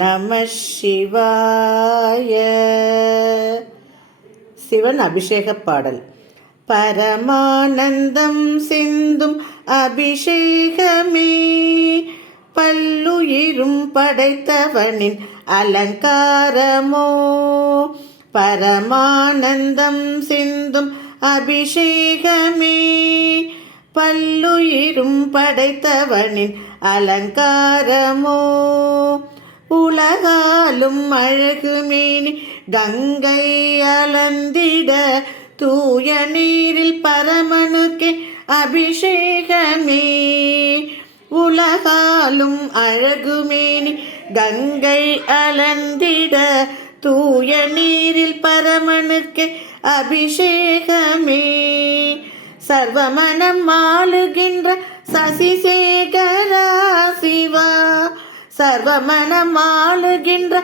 நம சிவாய. சிவன் அபிஷேக பாடல். பரமானந்தம் சிந்தும் அபிஷேகமே, பல்லுயிரும் படைத்தவனின் அலங்காரமோ. பரமானந்தம் சிந்தும் அபிஷேகமே, பல்லுயிரும் படைத்தவனின் அலங்காரமோ. உலகாலும் அழகுமேனி கங்கை அலந்திட, தூய நீரில் பரமனுக்கே அபிஷேகமே. உலகாலும் அழகுமேனி கங்கை அலந்திட, தூய நீரில் பரமனுக்கே அபிஷேகமே. சர்வமனம் ஆளுகின்ற சசிசேகரா சிவா, சர்வமனம் ஆளுகின்ற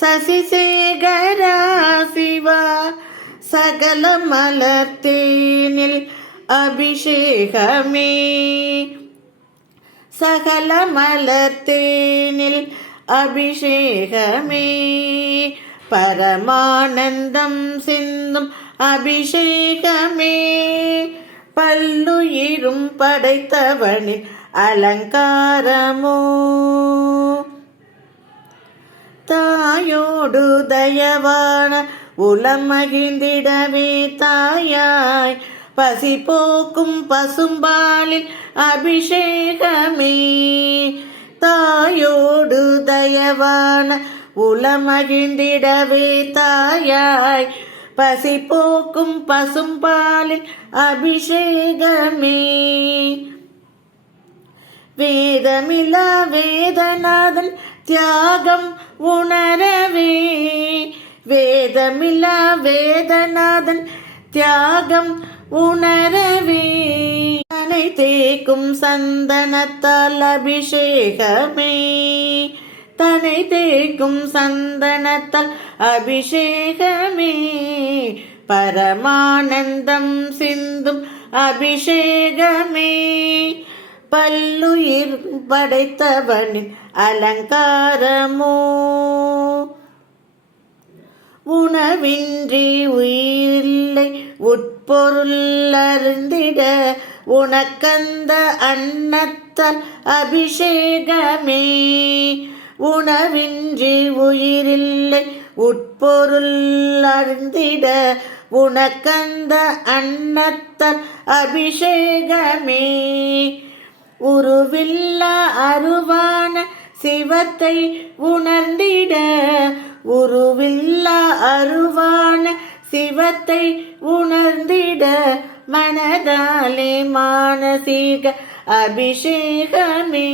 சசிசேகரா சிவா. சகல மலர்த்தேனில் அபிஷேகமே, சகல மலர்த்தேனில் அபிஷேகமே. பரமானந்தம் சிந்தும் அபிஷேகமே, பல்லுயிரும் படைத்தவனின் அலங்காரமோ. தாயோடு தயவான உளமகிழ்ந்திடவே தாயாய், பசி போக்கும் பசும்பாலின் அபிஷேகமே. தாயோடு தயவான உளமகிழ்ந்திடவே தாயாய், பசி போக்கும் பசும்பாலின் அபிஷேகமே. வேதமில்லா வேதநாதன் தியாகம் உணரவே, வேதமில்லா வேதநாதன் தியாகம் உணரவே. தனை தேக்கும் சந்தனத்தால் அபிஷேகமே, தனை தேக்கும் சந்தனத்தால் அபிஷேகமே. பரமானந்தம் சிந்தும் அபிஷேகமே, பல்லுயிர் படைத்தவனின் அலங்காரமோ. உணவின்றி உயிரில்லை உட்பொருள் அருந்திட, உனக்கந்த அன்னத்தால் அபிஷேகமே. உணவின்றி உயிரில்லை உட்பொருள் அருந்திட, உனக்கந்த அன்னத்தால் அபிஷேகமே. உருவில்லா அருவான சிவத்தை உணர்ந்திட, உருவில்லா அருவான சிவத்தை உணர்ந்திட, மனதாலே மானசீக அபிஷேகமே.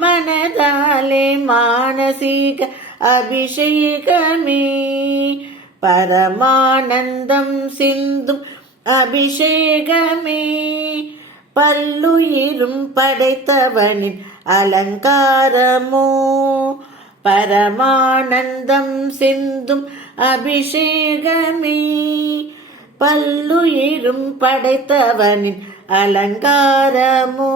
மனதாலே மானசீக அபிஷேகமே. பரமானந்தம் சிந்தும் அபிஷேகமே, பல்லுயிரும் படைத்தவனின் அலங்காரமோ. பரமானந்தம் சிந்தும் அபிஷேகமே, பல்லுயிரும் படைத்தவனின் அலங்காரமோ.